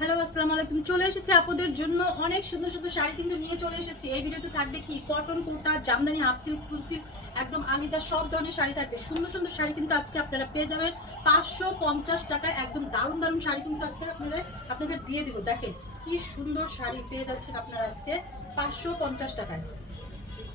Hello আসসালামু আলাইকুম। চলে এসেছে আপনাদের জন্য অনেক সুন্দর সুন্দর শাড়ি কিন্তু নিয়ে চলে এসেছি। এই ভিডিওতে থাকবে কি কটন কোটা, জামদানি, হাফ সিল্ক, ফুল সিল্ক, একদম আলিজা সব ধরনের শাড়ি থাকবে। সুন্দর সুন্দর শাড়ি কিন্তু আজকে আপনারা পেয়ে যাবেন 550 টাকায়। একদম দারুণ দারুণ শাড়ি কিন্তু আজকে আপনাদের দিয়ে দিব। দেখেন কি সুন্দর শাড়ি পেয়ে যাচ্ছেন আপনারা আজকে 550 টাকায়।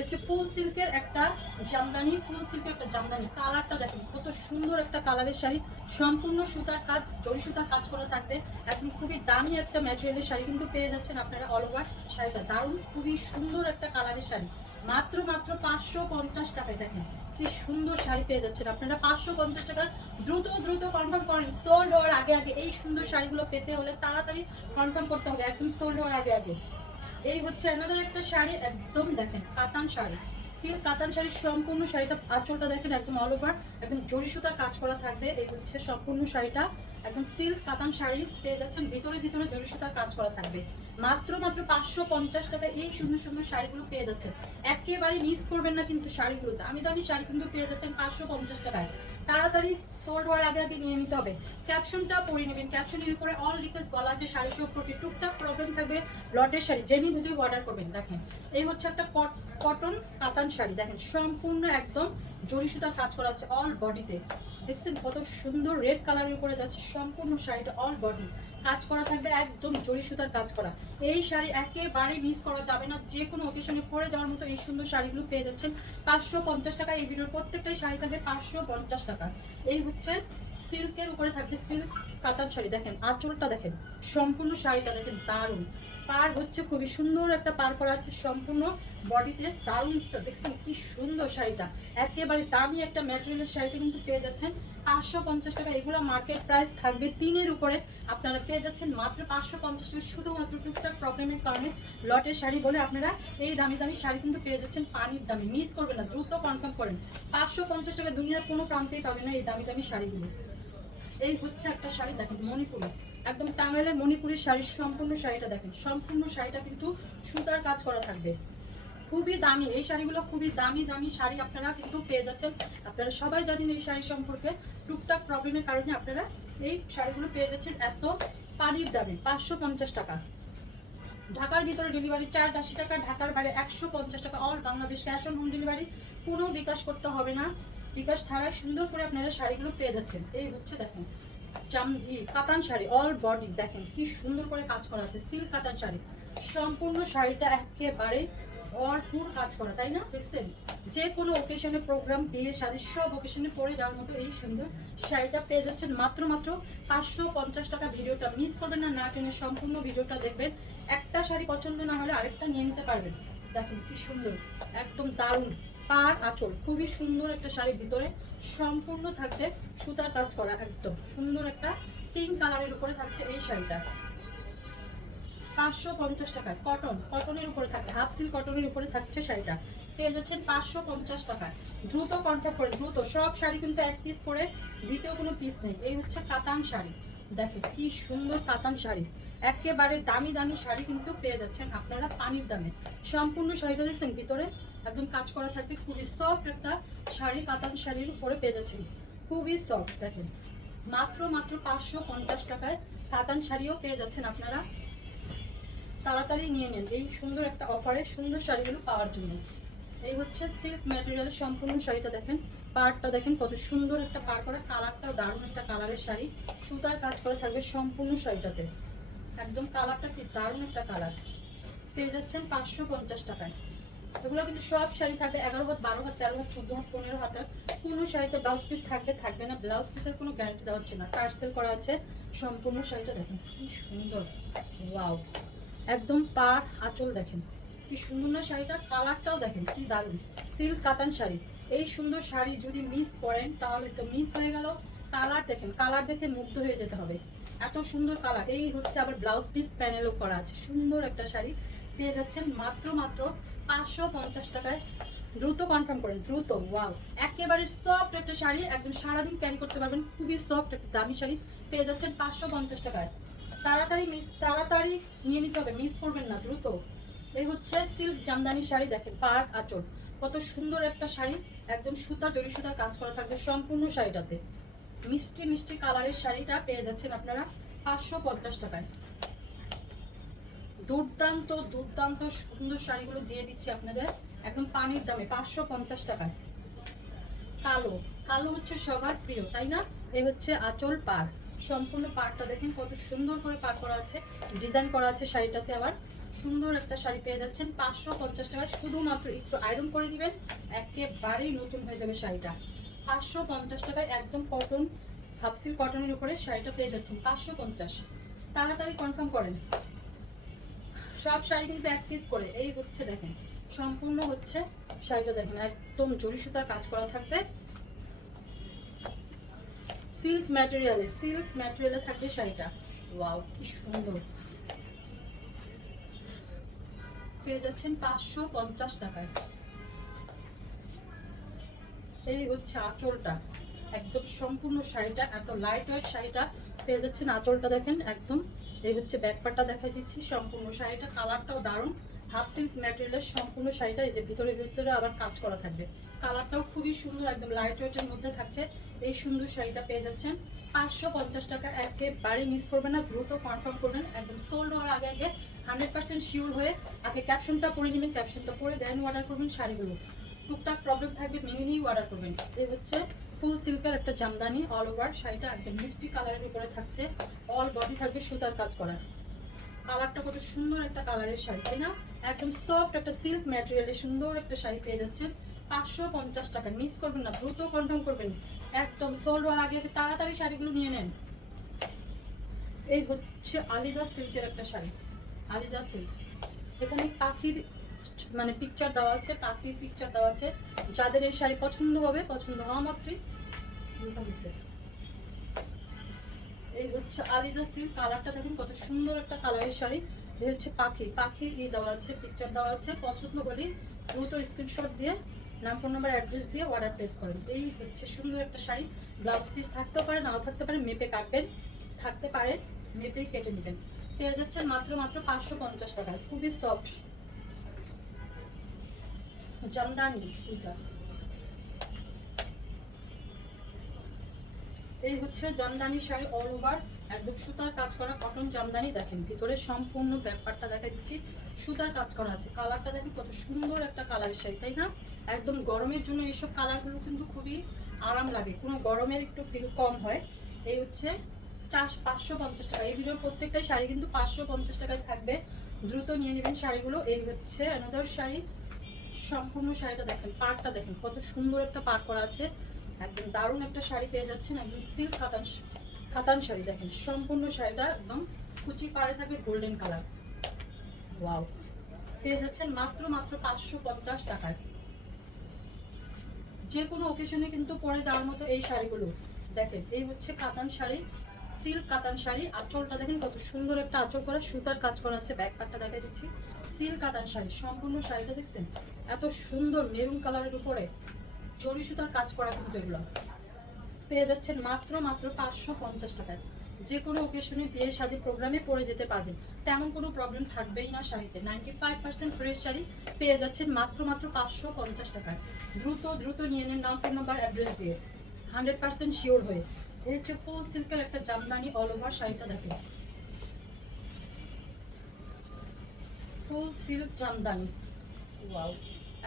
হচ্ছে ফুল সিল্কের একটা জামদানি, ফুল সিল্কের একটা জামদানি। কালারটা দেখেন কত সুন্দর একটা কালারের শাড়ি, সম্পূর্ণ সুতার কাজ, জরি সুতার কাজ করা থাকবে। একদম খুবই দামি একটা ম্যাটেরিয়ালের শাড়ি কিন্তু পেয়ে যাচ্ছেন আপনারা। অল ওভার শাড়িটা দারুণ, খুবই সুন্দর একটা কালারের শাড়ি, মাত্র 550 টাকায়। দেখেন কি সুন্দর শাড়ি পেয়ে যাচ্ছেন আপনারা 550 টাকা। দ্রুত দ্রুত কনফার্ম করেন, সোল্ড হওয়ার আগে আগে। এই সুন্দর শাড়িগুলো পেতে হলে তাড়াতাড়ি কনফার্ম করতে হবে, একদম সোল্ড হওয়ার আগে আগে। এই হচ্ছে অ্যানাদার একটা শাড়ি, একদম দেখেন কাতান শাড়ি, সিল্ক কাতান শাড়ির সম্পূর্ণ শাড়িটা। আঁচলটা দেখেন একদম অল ওভার একদম জরি সুতার কাজ করা থাকবে। এই হচ্ছে সম্পূর্ণ শাড়িটা, একদম সিল্ক কাতান শাড়ি পেয়ে যাচ্ছেন, ভিতরে ভিতরে জরি সুতার কাজ করা থাকবে। মাত্র 550 টাকায় এই সুন্দর সুন্দর শাড়িগুলো পেয়ে যাচ্ছেন। একেবারে মিস করবেন না কিন্তু শাড়িগুলো, দামি দামি শাড়ি কিন্তু পেয়ে যাচ্ছেন 550 টাকায়। তাড়াতাড়ি সোল্ড হওয়ার আগে আগে নিয়ে নিতে হবে। ক্যাপশনটা পড়ে নেবেন, ক্যাপশনের উপরে অল রিকোয়েস্ট বলা আছে শাড়ি সম্পর্কে। টুকটাক প্রবলেম থাকবে, লটের শাড়ি জেনে বুঝে অর্ডার করবেন। দেখেন এই হচ্ছে একটা কটন কাতান শাড়ি, দেখেন সম্পূর্ণ একদম জরি সুতার কাজ করা আছে অল বডিতে। দেখছেন কত সুন্দর রেড কালারের উপরে যাচ্ছে সম্পূর্ণ শাড়িটা, অল বডি কাজ করা থাকবে, একদম জরি সুতার কাজ করা। এই শাড়ি একেবারে মিস করা যাবে না, যে কোনো অকেশনে পরে যাওয়ার মতো এই সুন্দর শাড়িগুলো পেয়ে যাচ্ছেন 550 টাকা। এই ভিডিওর প্রত্যেকটাই শাড়ি থাকবে 550 টাকা। এই হচ্ছে সিল্কের উপরে থাকবে সিল্ক কাতান শাড়ি। দেখেন আঁচলটা দেখেন, সম্পূর্ণ শাড়িটা দেখেন দারুণ। পার হচ্ছে খুবই সুন্দর একটা পার করা আছে সম্পূর্ণ বডিতে, দারুণ। দেখছেন কি সুন্দর শাড়িটা, একেবারে দামি একটা ম্যাটেরিয়ালের শাড়িটা কিন্তু পেয়ে যাচ্ছেন 550 টাকা। এগুলো মার্কেট প্রাইস থাকবে 3-এর উপরে, আপনারা পেয়ে যাচ্ছেন মাত্র 550 টাকা। শুধুমাত্র টুকটাক প্রবলেমের কারণে লটের শাড়ি বলে আপনারা এই দামি দামি শাড়ি কিন্তু পেয়ে যাচ্ছেন পানির দামে। মিস করবেন না, দ্রুত কনফার্ম করেন। 550 টাকা দুনিয়ার কোনো প্রান্তেই পাবেন না এই দামি দামি শাড়িগুলো। এই হচ্ছে একটা শাড়ি দেখেন মণিপুরি, একদম টাঙ্গাইলের মণিপুরের শাড়ির সম্পূর্ণ শাড়িটা দেখেন, সম্পূর্ণ শাড়িটা কিন্তু সুতার কাজ করা থাকবে। খুবই দামি এই শাড়িগুলো, খুবই দামি দামি শাড়ি আপনারা কিন্তু পেয়ে যাচ্ছেন। আপনারা সবাই জানেন এই শাড়ি সম্পর্কে, টুকটাক প্রবলেমের কারণে আপনারা এই শাড়িগুলো পেয়ে যাচ্ছেন এত পানির দামে 550 টাকা। ঢাকার ভিতরে ডেলিভারি চার্জ 80 টাকা, ঢাকার বাইরে 150 টাকা। All Bangladesh cash on home delivery, কোনো বিকাশ করতে হবে না। বিকাশ ছাড়াই সুন্দর করে আপনারা শাড়িগুলো পেয়ে যাচ্ছেন। এই হচ্ছে দেখেন কাতান শাড়ি, অল বডি দেখেন কি সুন্দর করে কাজ করা আছে, সিল্ক কাতান শাড়ি। সম্পূর্ণ শাড়িটা একেবারে ভরপুর কাজ করা, তাই না? দেখছেন যে কোনো ওকেশনে, প্রোগ্রাম, বিয়ে, শাড়ি সব ওকেশনে পরে যাওয়ার মতো এই সুন্দর শাড়িটা পেয়ে যাচ্ছেন মাত্র 550 টাকা। ভিডিওটা মিস করবেন না, না টেনে সম্পূর্ণ ভিডিওটা দেখবেন। একটা শাড়ি পছন্দ না হলে আরেকটা নিয়ে নিতে পারবেন। দেখেন কি সুন্দর, একদম দারুণ। পার আঁচল খুবই সুন্দর একটা শাড়ির ভিতরে সম্পূর্ণ থাকবে সুতার কাজ করা, একদম সুন্দর একটা পিঙ্ক কালারের উপরে থাকছে এই শাড়িটা 550 টাকায়। কটনের উপরে থাকবে, হাফ সিল্ক কটনের উপরে থাকছে শাড়িটা, পেয়ে যাচ্ছেন 550 টাকায়। দ্রুত কন্ট্যাক্ট করে, দ্রুত। সব শাড়ি কিন্তু এক পিস করে, দ্বিতীয় কোনো পিস নেই। এই হচ্ছে কাতান শাড়ি, দেখেন কি সুন্দর কাতান শাড়ি, একেবারে দামি দামি শাড়ি কিন্তু পেয়ে যাচ্ছেন আপনারা পানির দামে। সম্পূর্ণ শাড়িটা দেখছেন ভিতরে একদম কাজ করা থাকবে, খুবই সফট একটা শাড়ি, কাতান শাড়ির উপরে পেয়ে যাচ্ছেন, খুবই সফট। দেখেন মাত্র 550 টাকায় কাতান শাড়িও পেয়ে যাচ্ছেন আপনারা। তাড়াতাড়ি নিয়ে নেন এই সুন্দর একটা অফারে সুন্দর শাড়িগুলো পাওয়ার জন্য। এই হচ্ছে সিল্ক ম্যাটেরিয়ালের সম্পূর্ণ শাড়িটা দেখেন, পাড়টা দেখেন কত সুন্দর একটা পাড় করা, কালারটাও দারুণ একটা কালারের শাড়ি, সুতার কাজ করা থাকবে সম্পূর্ণ শাড়িটাতে, একদম কালারটা কি দারুণ একটা কালার। পেয়ে যাচ্ছেন 550 টাকায়। এগুলো কিন্তু সব শাড়ি থাকবে 11 হাত, 12 হাত, 13 হাত, 14 হাত, 15 হাতের। কোনো শাড়িতে ব্লাউজ পিস থাকবে থাকবে না, ব্লাউজ পিসের কোনো গ্যারান্টি দেওয়া হচ্ছে না, পার্সেল করা আছে। সম্পূর্ণ শাড়িটা দেখেন কি সুন্দর, ওয়াও। একদম পাড় আঁচল দেখেন কি সুন্দর না শাড়িটা, কালারটাও দেখেন কি দারুণ। সিল্ক কাতান শাড়ি, এই সুন্দর শাড়ি যদি মিস করেন তাহলে তো মিস হয়ে গেল। কালার দেখেন, কালার দেখে মুগ্ধ হয়ে যেতে হবে, এত সুন্দর কালার। এই হচ্ছে আবার ব্লাউজ পিস প্যানেলও করা আছে, সুন্দর একটা শাড়ি পেয়ে যাচ্ছেন মাত্র 550 টাকায়। দ্রুত কনফার্ম করেন, দ্রুত। ওয়াও, একেবারে সফট একটা শাড়ি, একদম সারাদিন ক্যারি করতে পারবেন, খুবই সফট একটা দামি শাড়ি পেয়ে যাচ্ছেন 550 টাকায়। তাড়াতাড়ি নিয়ে নিতে হবে, মিস করবেন না, দ্রুত। এই হচ্ছে সিল্ক জামদানি শাড়ি, দেখেন পাড় আঁচল কত সুন্দর একটা শাড়ি, একদম সুতা জরি সুতার কাজ করা থাকবে সম্পূর্ণ শাড়িটাতে। মিষ্টি মিষ্টি কালারের শাড়িটা পেয়ে যাচ্ছেন আপনারা 550 টাকায়। দুর্দান্ত দুর্দান্ত সুন্দর শাড়িগুলো দিয়ে দিচ্ছি আপনাদের একদম পানির দামে 550 টাকায়। কালো, কালো হচ্ছে সবার প্রিয় তাই না? এই হচ্ছে আঁচল পাড়, সম্পূর্ণ পাড়টা দেখেন কত সুন্দর করে পাড় করা আছে, ডিজাইন করা আছে শাড়িটাতে। আবার সুন্দর একটা শাড়ি পেয়ে যাচ্ছেন 550 টাকায়। শুধুমাত্র একটু আয়রন করে দিবেন, একেবারেই নতুন হয়ে যাবে শাড়িটা। 550 টাকায় একদম কটন, হাফ সিল্ক কটনের উপরে শাড়িটা পেয়ে যাচ্ছেন 550। তাড়াতাড়ি কনফার্ম করেন। সব শাড়ি কিন্তু এক পিস করে। এই হচ্ছে দেখেন সম্পূর্ণ হচ্ছে শাড়িটা, দেখেন একদম জরি সুতার কাজ করা থাকবে, সিল্ক ম্যাটেরিয়ালে থাকবে শাড়িটা। ওয়াও কি সুন্দর, পেয়ে যাচ্ছেন 550 টাকায়। এই হচ্ছে আঁচলটা, একদম সম্পূর্ণ শাড়িটা এত লাইট ওয়েট শাড়িটা পেয়ে যাচ্ছেন। আঁচলটা দেখেন একদম। এই হচ্ছে ব্যাকপার্টটা দেখাই দিচ্ছি, সম্পূর্ণ শাড়িটা কালারটাও দারুণ, হাফ সিল্ক ম্যাটেরিয়ালের সম্পূর্ণ শাড়িটা। এই যে ভিতরে ভিতরে আবার কাজ করা থাকবে, কালারটাও খুবই সুন্দর, একদম লাইট ওয়েটের মধ্যে থাকছে। এই সুন্দর শাড়িটা পেয়ে যাচ্ছেন 550 টাকা। একেবারে মিস করবেন না, দ্রুত কনফার্ম করবেন। একদম সোল্ড হওয়ার আগে আগে 100% শিওর হয়ে আগে ক্যাপশনটা পড়ে নেবেন, ক্যাপশনটা পড়ে দেন অর্ডার করবেন শাড়িগুলো। টুকটাক প্রবলেম থাকবে মেনে নিয়েই অর্ডার করবেন। এই হচ্ছে ফুল সিল্কের একটা জামদানি, অল ওভার শাড়িটা একদম মিষ্টি কালারের উপরে থাকছে, অল বডি থাকবে সুতার কাজ করা। কালারটা কত সুন্দর একটা কালারের শাড়ি তাই না? একদম সফট একটা সিল্ক ম্যাটেরিয়ালে সুন্দর একটা শাড়ি পেয়ে যাচ্ছেন 550 টাকা। মিস করবেন না, দ্রুত কনফার্ম করবেন। একদম সোল্ড হওয়ার আগে আগে তাড়াতাড়ি শাড়িগুলো নিয়ে নেন। এই হচ্ছে আলিজা সিল্কের একটা শাড়ি, আলিজা সিল্ক। এখানে পাখির মানে পিকচার দেওয়া আছে, পাখির পিকচার দেওয়া আছে। যাদের এই শাড়ি পছন্দ হবে, পছন্দ হওয়া মাত্রই এই হচ্ছে আলিজা সিল্ক। কালারটা দেখুন কত সুন্দর একটা কালারের শাড়ি। এই হচ্ছে পাখির দেওয়া আছে, পিকচার দেওয়া আছে। পছন্দ হলে দ্রুত স্ক্রিনশট দিয়ে নাম, ফোন নাম্বার, অ্যাড্রেস দিয়ে অর্ডার প্লেস করেন। এই হচ্ছে সুন্দর একটা শাড়ি। ব্লাউজ পিস থাকতেও পারে, নাও থাকতে পারে, মেপে কাটবেন, থাকতে পারে মেপেই কেটে নেবেন। পেয়ে যাচ্ছেন মাত্র 550 টাকায়। খুবই সফট জামদানি এটা। এই হচ্ছে জামদানি শাড়ি, অল ওভার একদম সুতার কাজ করা কটন জামদানি। দেখেন ভিতরে সম্পূর্ণ ব্যাপারটা দেখা দিচ্ছি, সুতার কাজ করা আছে। কালারটা দেখেন কত সুন্দর একটা কালারের শাড়ি তাই না? একদম গরমের জন্য এইসব কালারগুলো কিন্তু খুবই আরাম লাগে, কোনো গরমের একটু ফিল কম হয়। এই হচ্ছে 550 টাকা। এই ভিডিওর প্রত্যেকটাই শাড়ি কিন্তু 550 টাকায় থাকবে, দ্রুত নিয়ে নেবেন শাড়িগুলো। এই হচ্ছে অ্যানাদার শাড়ি, সম্পূর্ণ শাড়িটা দেখেন, পাড়টা দেখেন কত সুন্দর একটা পাড় করা আছে। একদম দারুণ একটা শাড়ি পেয়ে যাচ্ছেন, একদম সিল্ক কাতান শাড়ি। দেখেন সম্পূর্ণ শাড়িটা একদম কুচি পাড়ে থাকবে গোল্ডেন কালার। ওয়াও, পেয়ে যাচ্ছেন মাত্র 550 টাকায়। যে কোনো অকেশনে কিন্তু পরে যাওয়ার মতো এই শাড়িগুলো। দেখেন এই হচ্ছে কাতান শাড়ি, সিল্ক কাতান শাড়ি। আঁচলটা দেখেন কত সুন্দর একটা আঁচল করা, সুতার কাজ করা আছে। ব্যাক পার্টটা দেখা দিচ্ছি, সিল্ক কাতান শাড়ি। সম্পূর্ণ শাড়িটা দেখছেন এত সুন্দর মেরুন কালারের উপরে জরি সুতার কাজ করা কিন্তু এগুলো। পেয়ে যাচ্ছেন মাত্র 550 টাকায়। যে কোনো ওকেশনে, বিয়ে শাদী প্রোগ্রামে পরে যেতে পারবেন, তেমন কোনো প্রবলেম থাকবেই না শাড়িতে। 95% ফ্রেশ শাড়ি পেয়ে যাচ্ছেন মাত্র 550 টাকায়। দ্রুত নিয়ে নেন নাম, ফোন নাম্বার, অ্যাড্রেস দিয়ে 100% শিওর হয়ে। এই হচ্ছে ফুল সিল্কের একটা জামদানি, অল ওভার শাড়িটা দেখেন, ফুল সিল্ক জামদানি। ওয়াও,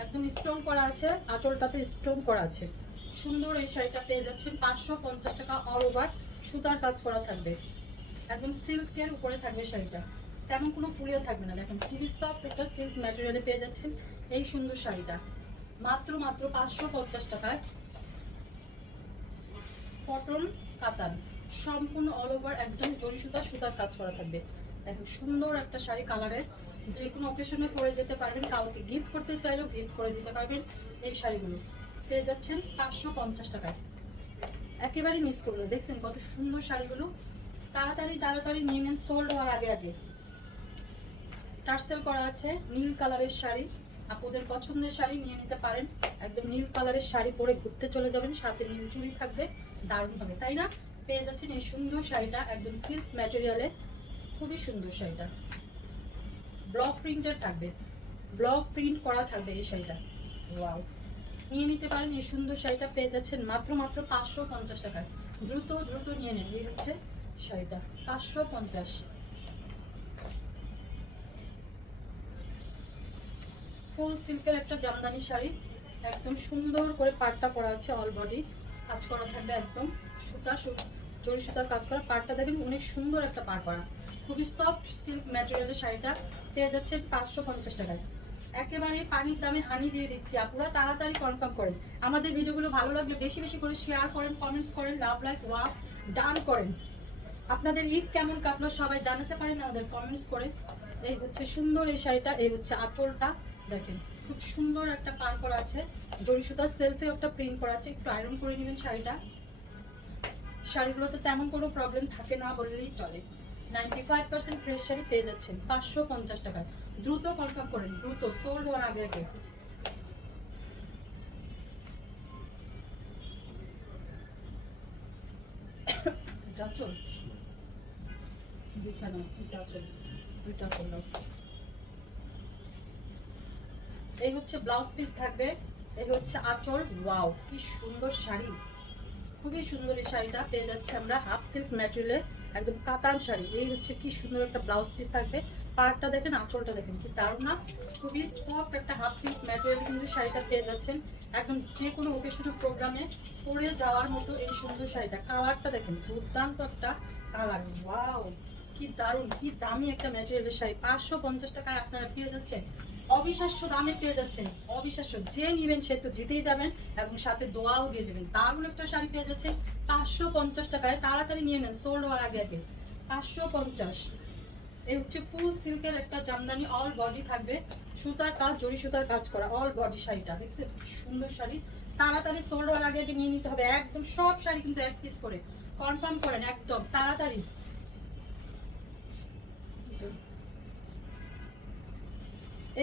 একদম স্টোন করা আছে, আঁচলটাতে স্টোন করা আছে। সুন্দর এই শাড়িটা পেয়ে যাচ্ছেন 550 টাকা। অল ওভার সুতার কাজ করা থাকবে, একদম সিল্কের উপরে থাকবে শাড়িটা, তেমন কোনো ফুলিও থাকবে না। দেখেন খুবই সফট একটা সিল্ক ম্যাটেরিয়ালে পেয়ে যাচ্ছেন এই সুন্দর শাড়িটা মাত্র 550 টাকায়। কটন কাতান, সম্পূর্ণ অল ওভার একদম জরি সুতার কাজ করা থাকবে। দেখেন সুন্দর একটা শাড়ি কালারের, যে কোনো অকেশনে পরে যেতে পারবেন, কাউকে গিফট করতে চাইলেও গিফট করে দিতে পারবেন। এই শাড়িগুলো পেয়ে যাচ্ছেন 550 টাকায়। একেবারে মিস করবেন। দেখছেন কত সুন্দর শাড়িগুলো, তাড়াতাড়ি নিয়ে নেন, সোল্ড হওয়ার আগে আগে। টার্সেল করা আছে, নীল কালারের শাড়ি, আপনাদের পছন্দের শাড়ি নিয়ে নিতে পারেন। একদম নীল কালারের শাড়ি পরে ঘুরতে চলে যাবেন, সাথে নীল চুড়ি থাকবে, দারুণ হবে তাই না? পেয়ে যাচ্ছেন এই সুন্দর শাড়িটা, একদম সিল্ক ম্যাটেরিয়ালে, খুবই সুন্দর শাড়িটা। ব্লক প্রিন্টের থাকবে, ব্লক প্রিন্ট করা থাকবে এই শাড়িটা। ওয়াও, নিয়ে নিতে পারেন এই সুন্দর শাড়িটা। পেয়ে যাচ্ছেন মাত্র 550 টাকায়। দ্রুত নিয়ে নেন। এই হচ্ছে শাড়িটা 550। ফুল সিল্কের একটা জামদানি শাড়ি, একদম সুন্দর করে পাটটা করা আছে, অল বডি কাজ করা থাকবে, একদম সুতা জরি সুতার কাজ করা। পাটটা দেখেন অনেক সুন্দর একটা পাট করা, খুবই সফট সিল্ক ম্যাটেরিয়ালের শাড়িটা পেয়ে যাচ্ছে 550 টাকায়। একেবারে পানির দামে হানি দিয়ে দিচ্ছি, আপুরা তাড়াতাড়ি কনফার্ম করেন। আমাদের ভিডিওগুলো ভালো লাগলে বেশি বেশি করে শেয়ার করেন, কমেন্টস করেন, লাভ লাইক ওয়া ডান করেন। আপনাদের ঈদ কেমন কাটলো সবাই জানাতে পারেন আমাদের কমেন্টস করে। এই হচ্ছে সুন্দর এই শাড়িটা, এই হচ্ছে আঁচলটা দেখেন, খুব সুন্দর একটা পার করা আছে, জরি সুতার সেলফে একটা প্রিন্ট করা আছে। একটু আয়রন করে নেবেন শাড়িটা। শাড়িগুলোতে তেমন কোনো প্রবলেম থাকে না বললেই চলে। 95% ফ্রেশ শাড়ি পেয়ে যাচ্ছেন 550 টাকায়। দ্রুত কনফার্ম করেন, দ্রুত সোল্ড হওয়ার আগে আগে। চল দুইটা দাও, দুইটা চল দাও। এই হচ্ছে ব্লাউজ পিস থাকবে, এই হচ্ছে আঁচল। ওয়াও কি সুন্দর শাড়ি, খুবই সুন্দর এই শাড়িটা পেয়ে যাচ্ছে আমরা হাফ সিল্ক ম্যাটেরিয়ালে, একদম কাতান শাড়ি। এই হচ্ছে কি সুন্দর একটা ব্লাউজ পিস থাকবে, পাড়টা দেখেন, আঁচলটা দেখেন, কি দারুণ না? খুবই সফট একটা হাফ সিল্ক ম্যাটেরিয়ালে কিন্তু শাড়িটা পেয়ে যাচ্ছেন, একদম যে কোনো ওকেশনাল প্রোগ্রামে পরে যাওয়ার মতো এই সুন্দর শাড়িটা। কালারটা দেখেন, দুর্দান্ত একটা কালার। ওয়াও কি দারুণ, কি দামি একটা ম্যাটেরিয়ালের শাড়ি। 550 টাকায় আপনারা পেয়ে যাচ্ছেন, অবিশ্বাস্য দামে পেয়ে যাচ্ছেন, অবিশ্বাস্য। যে নিবেন সে তো জিতেই যাবেন এবং সাথে দোয়াও দিয়ে যাবেন। দারুণ একটা শাড়ি পেয়ে যাচ্ছেন 550 টাকায়। তাড়াতাড়ি নিয়ে নেন, সোল্ড হওয়ার আগে আগে। 550। এই হচ্ছে ফুল সিল্কের একটা জামদানি, অল বডি থাকবে, সুতার কাজ, জরি সুতার কাজ করা, অল বডি শাড়িটা দেখছেন, সুন্দর শাড়ি। তাড়াতাড়ি সোল্ড হওয়ার আগে আগে নিয়ে নিতে হবে, একদম সব শাড়ি কিন্তু এক পিস করে। কনফার্ম করেন একদম তাড়াতাড়ি।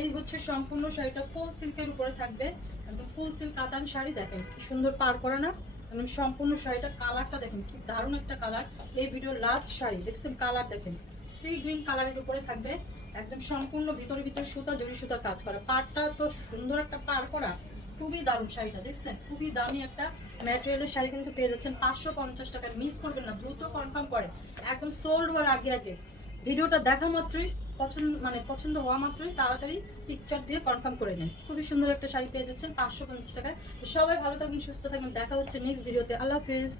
এই হচ্ছে সম্পূর্ণ শাড়িটা, ফুল সিল্কের উপরে থাকবে, একদম ফুল সিল্ক কাতান শাড়ি। দেখেন কি সুন্দর পার করা না? একদম সম্পূর্ণ শাড়িটা, কালারটা দেখেন কি দারুণ একটা কালার। এই ভিডিওর লাস্ট শাড়ি দেখছেন, কালার দেখেন, সি গ্রিন কালারের উপরে থাকবে, একদম সম্পূর্ণ ভিতরে ভিতরে সুতা জরি সুতা কাজ করা। পাড়টা তো সুন্দর একটা পার করা, খুবই দারুণ শাড়িটা দেখছেন, খুবই দামি একটা ম্যাটেরিয়ালের শাড়ি কিন্তু পেয়ে যাচ্ছেন 550 টাকা। মিস করবেন না, দ্রুত কনফার্ম করেন, একদম সোল্ড হওয়ার আগে আগে। ভিডিওটা দেখা মাত্রই পছন্দ হওয়া মাত্রই তাড়াতাড়ি পিকচার দিয়ে কনফার্ম করে নেন। খুবই সুন্দর একটা শাড়ি পেয়ে যাচ্ছেন 550 টাকায়। সবাই ভালো থাকবেন, সুস্থ থাকবেন, দেখা হচ্ছে নেক্সট ভিডিওতে। আল্লাহ হাফিজ।